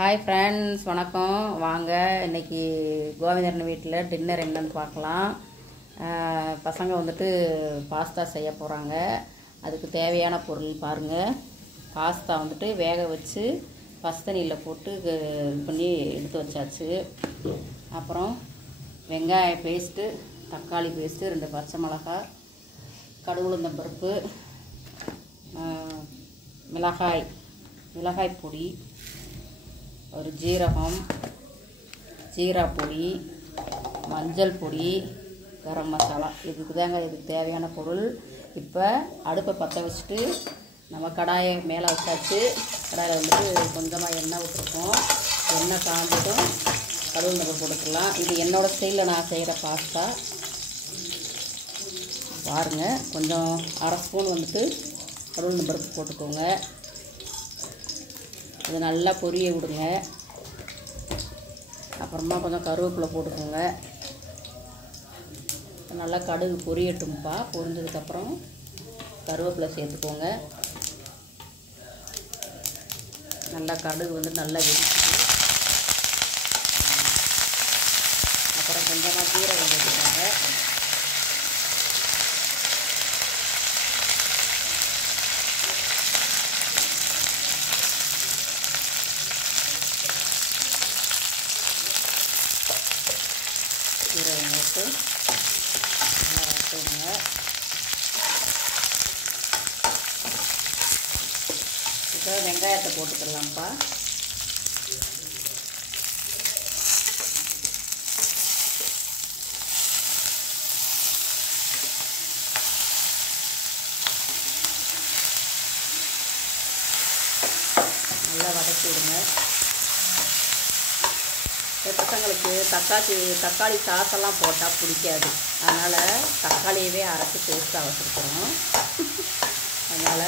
Hi friends, வணக்கம். வாங்க இன்றைக்கி கோவிந்தரன் வீட்டில் டின்னர் என்னன்னு பார்க்கலாம். பசங்க வந்துட்டு பாஸ்தா செய்ய போகிறாங்க. அதுக்கு தேவையான பொருள் பாருங்கள். பாஸ்தா வந்துட்டு வேக வச்சு பசுத்தண்ணியில் போட்டு இது பண்ணி எடுத்து வச்சாச்சு. அப்புறம் வெங்காய பேஸ்ட்டு, தக்காளி பேஸ்ட்டு, 2 பச்சை மிளகாய், கடுகுளுந்தம் பருப்பு, மிளகாய் பொடி, ஒரு ஜீரகம், ஜீரா பொடி, மஞ்சள் பொடி, கரம் மசாலா. இதுக்கு தேவையான பொருள். இப்போ அடுப்பை பற்ற வச்சுட்டு நம்ம கடாயை மேலே வச்சாச்சு. கடாயில் வந்துட்டு கொஞ்சமாக எண்ணெய் விட்டுருக்கோம். எண்ணெய் காஞ்சதும் கடுகு பருப்பு போட்டுக்கலாம். இது என்னோடய ஸ்டைலில் நான் செய்கிற பாஸ்தா பாருங்கள். கொஞ்சம் அரை ஸ்பூன் வந்துட்டு கடுகு பருப்பு போட்டுக்கோங்க. இது நல்லா பொரிய விடுங்க. அப்புறமா கொஞ்சம் கருவேப்பிலை போட்டுக்கோங்க. நல்லா கடுகு பொரியட்டும்ப்பா. பொரிஞ்சதுக்கப்புறம் கருவேப்பிலை சேர்த்துக்கோங்க. நல்லா கடுகு வந்து நல்லா வெடிச்சு, அப்புறம் கொஞ்சமாக ஜீரகம் போட்டுக்கோங்க. ஜீரகம் போட்டு நல்லா வச்சுடுங்க. இப்போ வெங்காயத்தை போட்டுக்கலாம்ப்பா. நல்லா வதக்கி விடுங்க. பசங்களுக்கு தக்காளி சாசெல்லாம் போட்டால் பிடிக்காது. அதனால் தக்காளியவே அரைச்சி பேஸ்ட்டாக வச்சுருக்கிறோம். அதனால்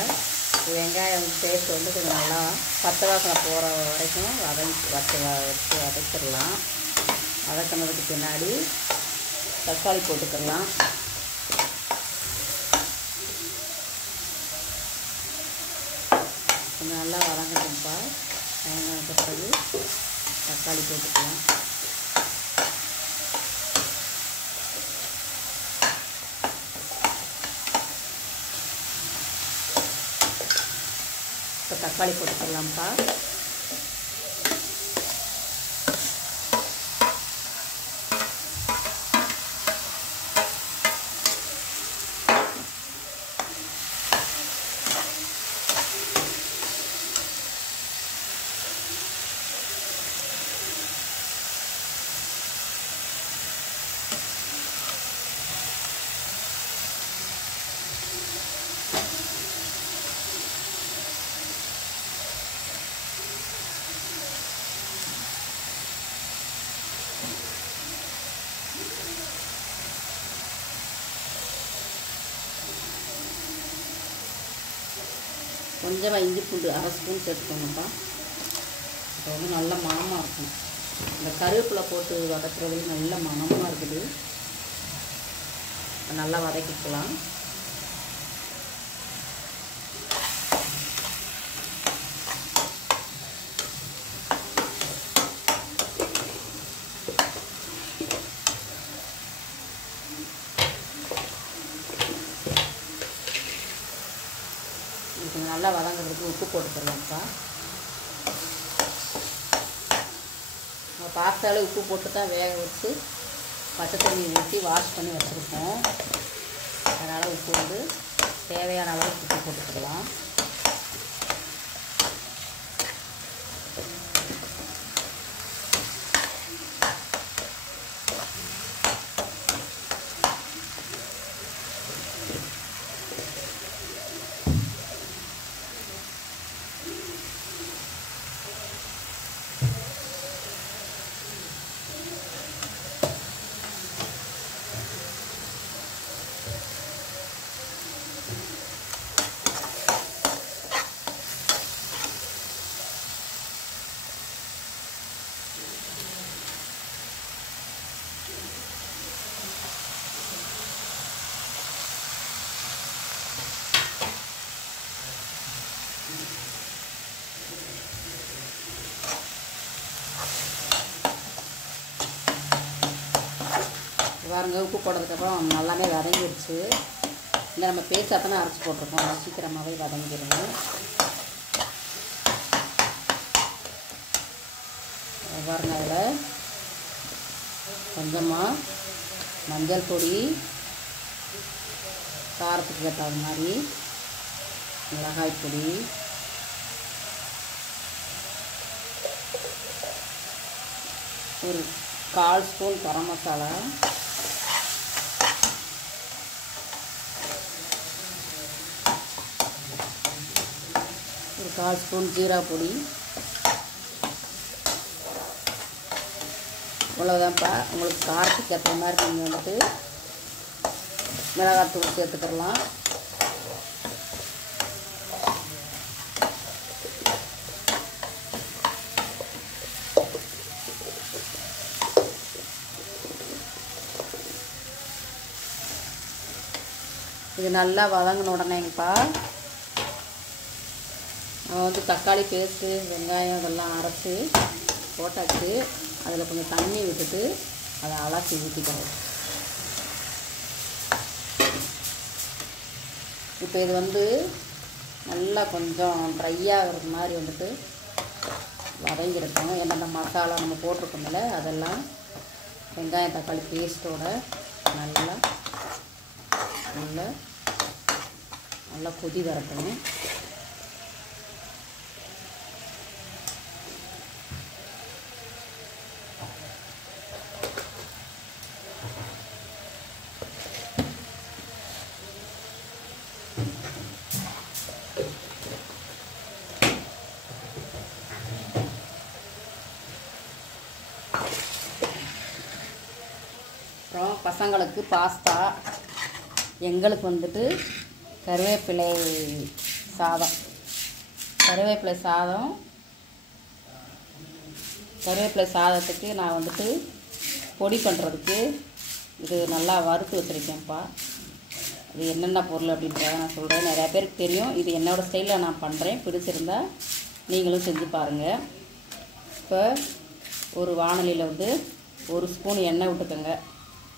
வெங்காயம் பேஸ்ட் வந்து கொஞ்சம் நல்லா பச்சை வாசனை போகிற வரைக்கும் வச்சு வதக்கிடலாம். வதக்கினதுக்கு பின்னாடி தக்காளி போட்டுக்கிடலாம். கொஞ்சம் நல்லா வதங்கட்டும்ப்பா. வதங்கின பிறகு தக்காளி போட்டுக்கலாம். இப்போ தக்காளி போட்டுக்கலாம்ப்பா. கொஞ்சமாக இஞ்சி பூண்டு அரை ஸ்பூன் சேர்த்துக்கோங்கப்பா. இப்போ வந்து நல்ல மணமாக இருக்கும். இந்த கருவேப்பிலை போட்டு வதக்குறது நல்ல மணமாக இருக்குது. நல்லா வதக்கிக்கலாம். நல்லா வதங்கிறதுக்கு உப்பு போட்டுக்கலாம்ப்பா. நம்ம பாஸ்தாவில் உப்பு போட்டு தான் வேக வச்சு பச்சை தண்ணி ஊற்றி வாஷ் பண்ணி வச்சுருக்கோம். அதனால் உப்பு வந்து தேவையான அளவுக்கு உப்பு போட்டுக்கலாம். பாருங்க, உப்பு போட்டதுக்கப்புறம் நல்லாவே வதங்கிடுச்சு. இல்லை நம்ம பேஸ்ட்டாக தானே அரைச்சி போட்டிருக்கோம், சீக்கிரமாகவே வதங்கிடுங்க. பாருங்க, அதில் கொஞ்சமாக மஞ்சள் பொடி, காரத்துக்கு ஏற்ற மாதிரி மிளகாய் பொடி, ஒரு 1/4 ஸ்பூன் கரம் மசாலா, ஒரு 1/4 ஸ்பூன் ஜீரா பொடி. இவ்வளோதான்ப்பா. உங்களுக்கு காரத்துக்கு ஏற்ற மாதிரி நீங்கள் வந்துட்டு மிளகாத்தூள் சேர்த்துக்கலாம். இது நல்லா வதங்கின உடனேங்கப்பா நம்ம வந்து தக்காளி பேஸ்ட்டு, வெங்காயம் இதெல்லாம் அரைச்சி போட்டாச்சு. அதில் கொஞ்சம் தண்ணி விட்டுட்டு அதை அலசி ஊற்றிக்கணும். இப்போ இது வந்து நல்லா கொஞ்சம் ட்ரையாகிறது மாதிரி வந்துட்டு வதங்கிருக்கணும். என்னென்ன மசாலா நம்ம போட்டிருக்கோம்ல அதெல்லாம் வெங்காயம் தக்காளி பேஸ்ட்டோட நல்லா நல்லா நல்லா கொதி வரட்டணும். அப்புறம் பசங்களுக்கு பாஸ்தா, எங்களுக்கு வந்துட்டு கருவேப்பிலை சாதம். கருவேப்பிலை சாதத்துக்கு நான் வந்துட்டு பொடி பண்ணுறதுக்கு இது நல்லா வறுத்து வச்சுருக்கேன்ப்பா. இது என்னென்ன பொருள் அப்படின்றத நான் சொல்கிறேன். நிறையா பேருக்கு தெரியும். இது என்னோடய ஸ்டைலில் நான் பண்ணுறேன். பிடிச்சிருந்தா நீங்களும் செஞ்சு பாருங்கள். இப்போ ஒரு வாணலியில் வந்து 1 ஸ்பூன் எண்ணெய் விட்டுக்கோங்க.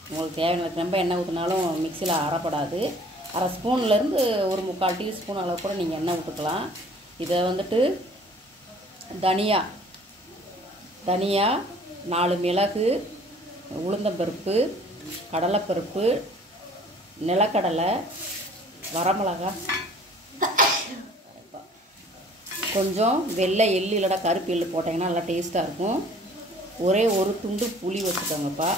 உங்களுக்கு தேவையான ரொம்ப எண்ணெய் ஊற்றினாலும் மிக்சியில் அரைப்படாது. 1/2 ஸ்பூன்லேருந்து ஒரு 3/4 டீஸ்பூன் அளவு கூட நீங்கள் எண்ணெய் விட்டுக்கலாம். இதை வந்துட்டு தனியா 4 மிளகு, உளுந்தம்பருப்பு, கடலைப்பருப்பு, நிலக்கடலை, வரமிளகா, கொஞ்சம் வெள்ளை எள்ளு இல்லைடா கருப்பு எள்ளு போட்டிங்கன்னா நல்லா டேஸ்ட்டாக இருக்கும். ஒரே ஒரு துண்டு புளி வச்சுக்கோங்கப்பா.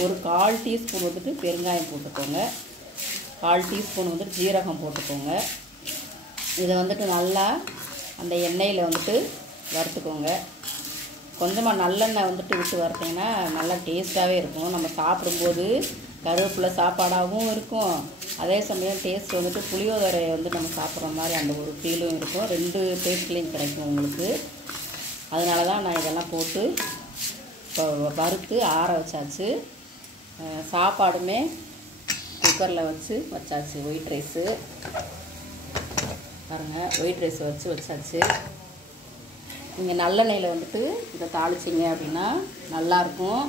ஒரு 1/4 டீஸ்பூன் வந்துட்டு பெருங்காயம் போட்டுக்கோங்க. 1/4 டீஸ்பூன் வந்துட்டு ஜீரகம் போட்டுக்கோங்க. இதை வந்துட்டு நல்லா அந்த எண்ணெயில் வந்துட்டு வறுத்துக்கோங்க. கொஞ்சமாக நல்லெண்ணெய் வந்துட்டு விட்டு வறுத்திங்கன்னா நல்லா டேஸ்ட்டாகவே இருக்கும். நம்ம சாப்பிடும்போது கருவேப்பிலை சாப்பாடாகவும் இருக்கும். அதே சமயம் டேஸ்ட் வந்துட்டு புளியோதரை வந்து நம்ம சாப்பிட்ற மாதிரி அந்த ஒரு ஃபீலும் இருக்கும். 2 டேஸ்ட்லேயும் கிடைக்கும் உங்களுக்கு. அதனால தான் நான் இதெல்லாம் போட்டு இப்போ வறுத்து ஆற வச்சாச்சு. சாப்பாடுமே குக்கரில் வச்சாச்சு. ஒயிட் ரைஸு பாருங்கள், ஒயிட் ரைஸ் வச்சாச்சு. நீங்கள் நல்லெண்ணெயில் வந்துட்டு இதை தாளிச்சிங்க அப்படின்னா நல்லாயிருக்கும்.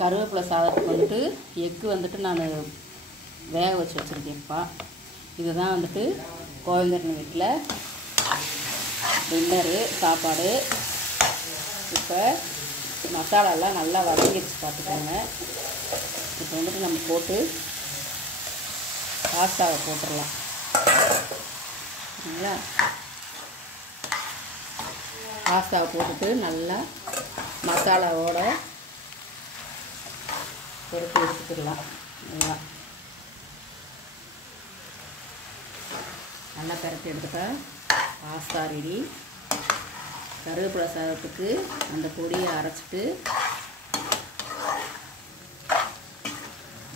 கருவேப்பிலை சாதத்துக்கு வந்துட்டு எக்கு வந்துட்டு நான் வேக வச்சு வச்சுருக்கேன்ப்பா. இதுதான் வந்துட்டு கோவிந்தரன் வீட்டில் டின்னரு சாப்பாடு. இப்போ மசாலாலாம் நல்லா வதங்கிடுச்சு பார்த்துக்கோங்க. இப்போ வந்துட்டு நம்ம போட்டு பாஸ்தாவை போட்டுடலாம். சரிங்களா? பாஸ்தாவை போட்டுட்டு நல்லா மசாலாவோட பொறுத்து வச்சுக்கிடலாம். நல்லா பரட்டி எடுத்துட்டா பாஸ்தா ரெடி. கருவேப்பிலை சாதத்துக்கு அந்த பொடியை அரைச்சிட்டு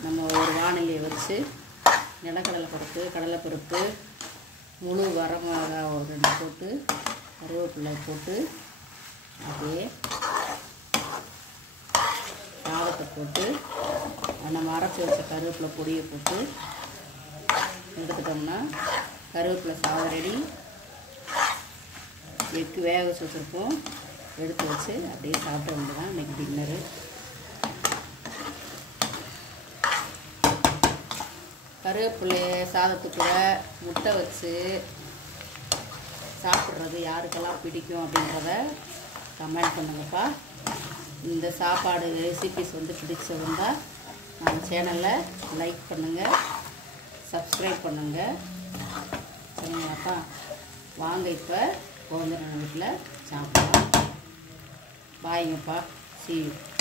நம்ம ஒரு வாணலியை வச்சு நிலக்கடலை பருப்பு, கடலைப்பருப்பு, முழு வரமிளகா ஒரு 2 போட்டு கருவேப்பிலை போட்டு அப்படியே சாதத்தை போட்டு நம்ம அரைச்சி வச்ச கருவேப்பிலை பொடியை போட்டு எடுத்துட்டோம்னா கருவேப்பிலை சாதம் ரெடி. எக்கு வேக வச்சு வச்சுருப்போம், எடுத்து வச்சு அப்படியே சாப்பிட வேண்டியதான் இன்றைக்கி டின்னரு. கருவேப்பிலையை சாதத்துக்குள்ள முட்டை வச்சு சாப்பிட்றது யாருக்கெல்லாம் பிடிக்கும் அப்படின்றத கமெண்ட் பண்ணுங்கப்பா. இந்த சாப்பாடு ரெசிபிஸ் வந்து பிடிச்சிருந்தா நம்ம சேனலை லைக் பண்ணுங்கள், சப்ஸ்கிரைப் பண்ணுங்கள். சரிங்களாப்பா? வாங்க இப்போ கோவிந்தன் வீட்டில் சாப்பிடலாம். பாய்ங்கப்பா. See you.